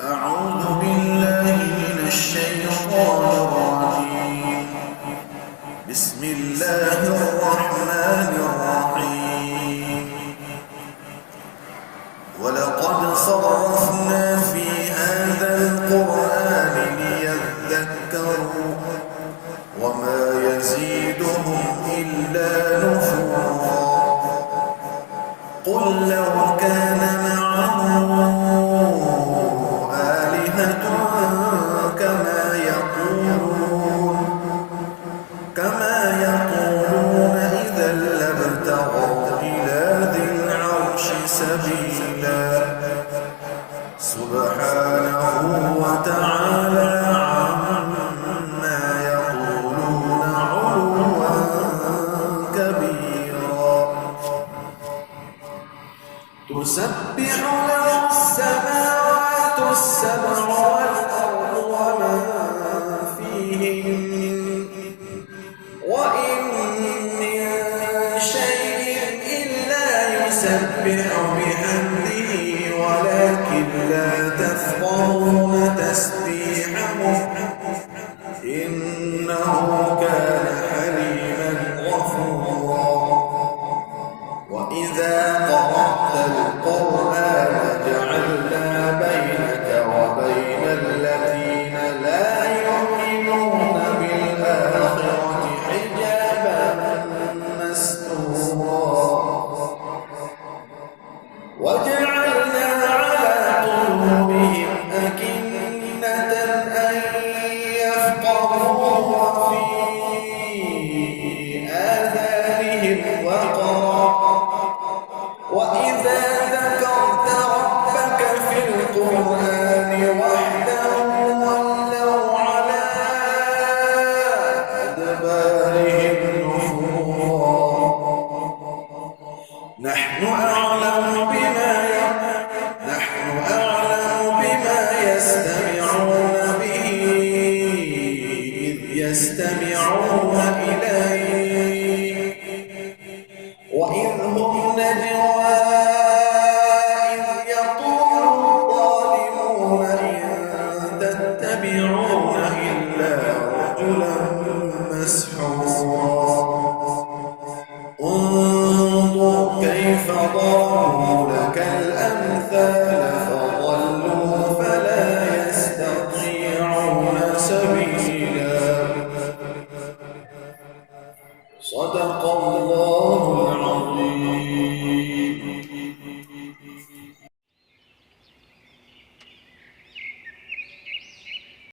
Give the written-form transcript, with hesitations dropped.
أعوذ بالله من الشيطان الرجيم. بسم الله الرحمن الرحيم. ولقد صرفنا في هذا القرآن ليذكروا وما يزيدهم إلا نفورا. قل لو كان معه آلهة كما يقولون إذا لابتغوا إلى ذي العرش سبيلا. سبحانه وتعالى عما يقولون علوا كبيرا. تسبح له السماوات السبع والأرض ومن فيهن وإن من شيء إلا يسبح بحمده ولكن لا تفقهون تسبيحهم إنه كان حليما غفورا. وإذا قرأت القرآن جعلنا بينك وبين الذين لا يؤمنون بالآخرة حجابا مستورا. وجعلنا على قلوبهم أكنة أن يفقهوا وفي آذانهم وقرا. وإذا ذكرت ربك في القرآن وحده ولوا على أدبارهم نفورا. نحن أعلم بما يستمعون به إذ يستمعون